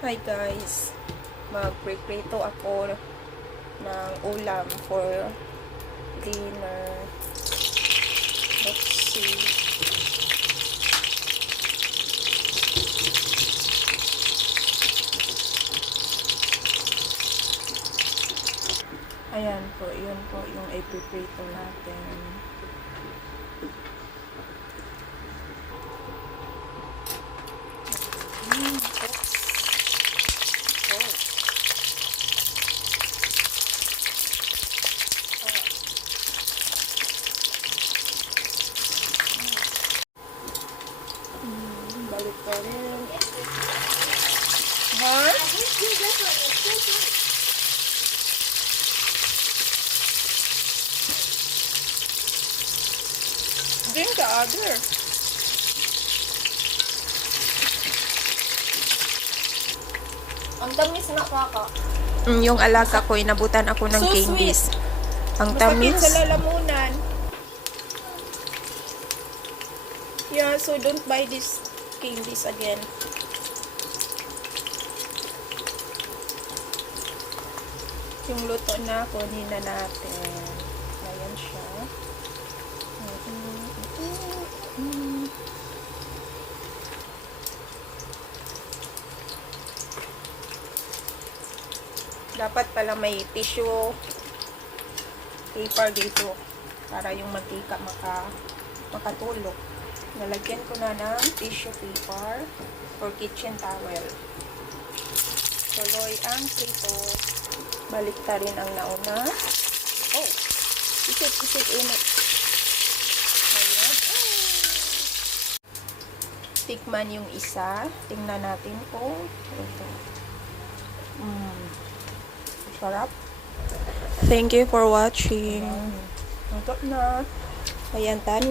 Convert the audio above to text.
Hi guys, mag-prepare ako ng ulam for dinner. Let's see. Ayan po, yun po yung i-prepare natin. Balik pa rin. Ha? Drink the other. Ang tamis na kaka. Yung alaga ko, inabutan ako ng So candies. Ang Masakit tamis. sa lalamunan. Yeah, so don't buy this candies again. Yung luto na, kunin na natin. Ayan siya. Dapat pala may tissue paper dito para yung mantika makatulog. Nalagyan ko na ng tissue paper or kitchen towel. Tuloy ang prito. Balik ta rin ang nauna. Oh! Isip init. Ayan. Tikman yung isa. Tingnan natin kung ito. Sarap. Thank you for watching. Ito na. Ayan, tan.